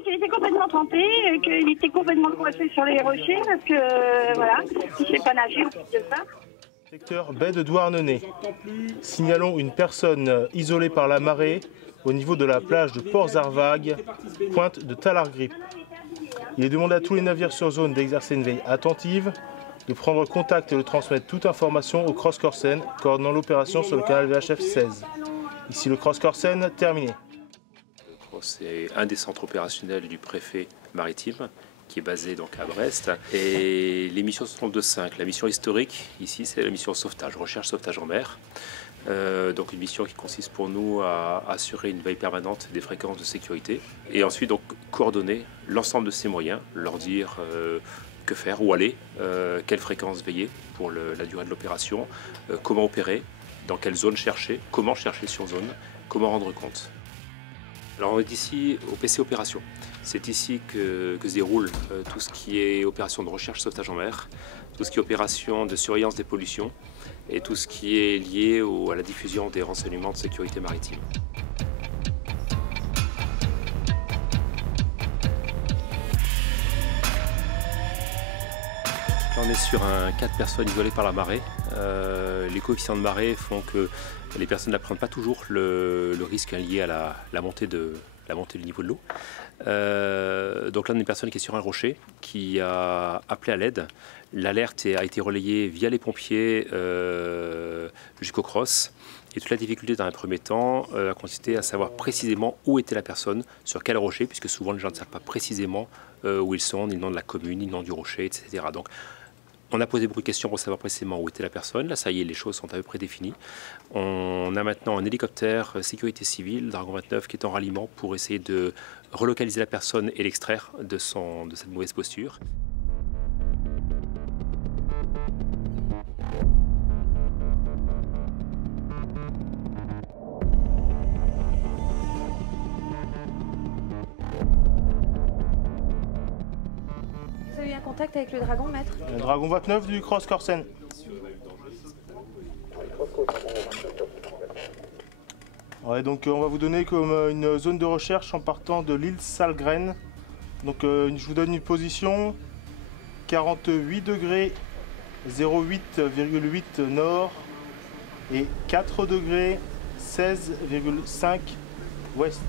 dit qu'il était complètement trempé, qu'il était complètement coincé sur les rochers, parce que, voilà, il ne sait pas nager en plus de ça. Secteur baie de Douarnenez. Signalons une personne isolée par la marée au niveau de la plage de Port-Zarvag, pointe de Talargrip. Il est demandé à tous les navires sur zone d'exercer une veille attentive, de prendre contact et de transmettre toute information au Cross Corsen, coordonnant l'opération sur le canal VHF 16. Ici le Cross Corsen, terminé. C'est un des centres opérationnels du préfet maritime qui est basé donc à Brest. Et les missions sont de 5. La mission historique, ici, c'est la mission sauvetage, recherche sauvetage en mer. Donc une mission qui consiste pour nous à assurer une veille permanente des fréquences de sécurité. Et ensuite, donc, coordonner l'ensemble de ces moyens, leur dire que faire, où aller, quelle fréquence veiller pour la durée de l'opération, comment opérer, dans quelle zone chercher, comment chercher sur zone, comment rendre compte. Alors on est ici au PC Opération. C'est ici que se déroule tout ce qui est opération de recherche sauvetage en mer, tout ce qui est opération de surveillance des pollutions et tout ce qui est lié à la diffusion des renseignements de sécurité maritime. Là, on est sur un cas de personnes isolées par la marée. Les coefficients de marée font que les personnes n'apprennent pas toujours le risque lié à la montée du niveau de l'eau. Donc là, on a une personne qui est sur un rocher, qui a appelé à l'aide. L'alerte a été relayée via les pompiers jusqu'au cross. Et toute la difficulté dans un premier temps a consisté à savoir précisément où était la personne, sur quel rocher, puisque souvent les gens ne savent pas précisément où ils sont, ni le nom de la commune, ni le nom du rocher, etc. Donc, on a posé beaucoup de questions pour savoir précisément où était la personne. Là, ça y est, les choses sont à peu près définies. On a maintenant un hélicoptère sécurité civile, Dragon 29, qui est en ralliement pour essayer de relocaliser la personne et l'extraire de cette mauvaise posture. Vous avez eu un contact avec le Dragon, maître? Le Dragon 29 du Cross Corsen. Ouais, donc on va vous donner comme une zone de recherche en partant de l'île Salgren. Donc je vous donne une position 48 degrés 08,8 nord et 4 degrés 16,5 ouest.